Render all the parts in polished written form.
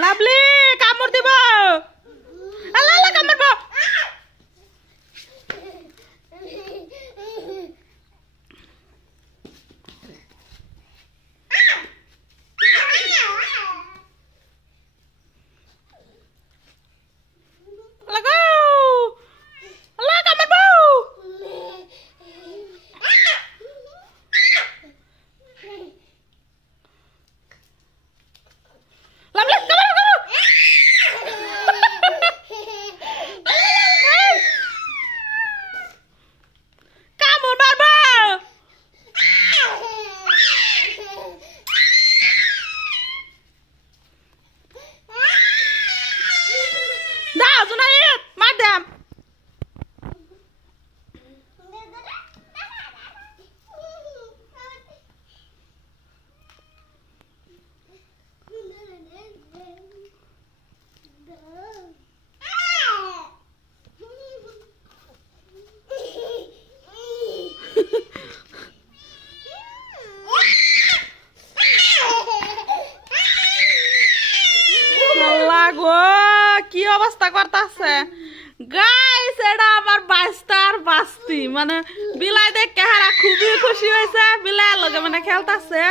লাভলি কামড় দিব আল্লাহ আল্লাহ কামড় দিব কি অবস্থা করতেছে গাইস এটা আমার বাইস্তার বাস্তি মানে বিলাই দেখে হারা খুবই খুশি হয়েছে বিলাই লগে মানে খেলতেছে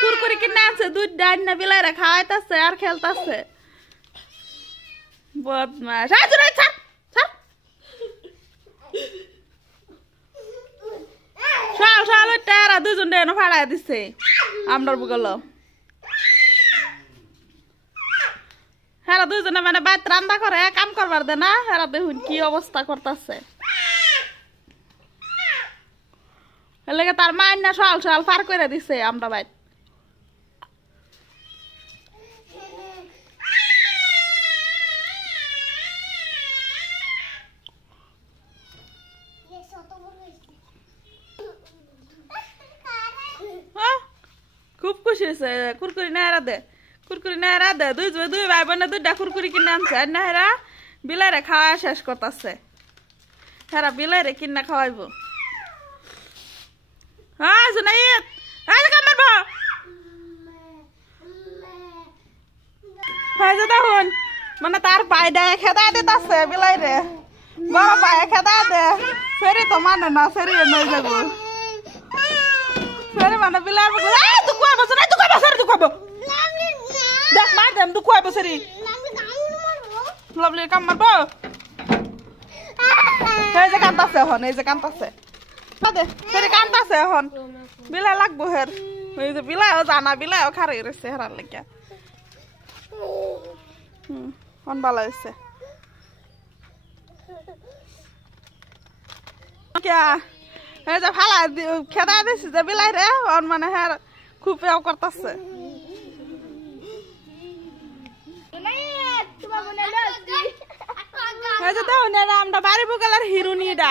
কুরকুরি কিনে আনছে দুধ ডাইন না বিলাই রে খাওয়াইতেছে আর খেলতেছে বদমাশ দুজন ডেনো ফাড়াই দিছে আমরার বুগল হেরা দুজনে মানে বাইত রান্না করে কাম করবার দে না হেরা দেখুন কি অবস্থা করতেছে এলাকা তার মায়ের না সকাল সকাল পার করে দিছে আমরা বাইত খুব খুশি হয়েছে কুরকুরি নেহরা দে কুরকুরি নেহরা দে দুই ভাই বোন দুইটা কুরকুরি কিনে আনছে আর নেহরা বিলাইরে খাওয়া শেষ করতেছে হেরা বিলাইরে কিনা খাওয়াইব হ্যাঁ জুনাইদ কামড়ব হ্যাঁ যে দেখুন মানে তার পায়ডা খেদা দিতেছে বিলাইরে বড় পায়ে খেদা দে সেরি তো মানে না সেরি নই যাবো সেরি মানে বিলাই তুই কয় বছর তুই কয় দেখ মার দেম তুই কয় বছর লাভলি কাম মারবো এই যে কান্তাছে এখন এই যে কান্তাছে সেরি কান্তাছে এখন বিলাই লাগবো হের এই যে বিলাইও জানা বিলাইও খারে রয়েছে হেরার লেগে হন ভালো হয়েছে এই যে ফালা খেদা দিছি যে বিলাই রে মানে হ্যাঁ খুব এও করতেছে এই যে দেখুন আমরা বাড়ি বুকালের হিরুনিটা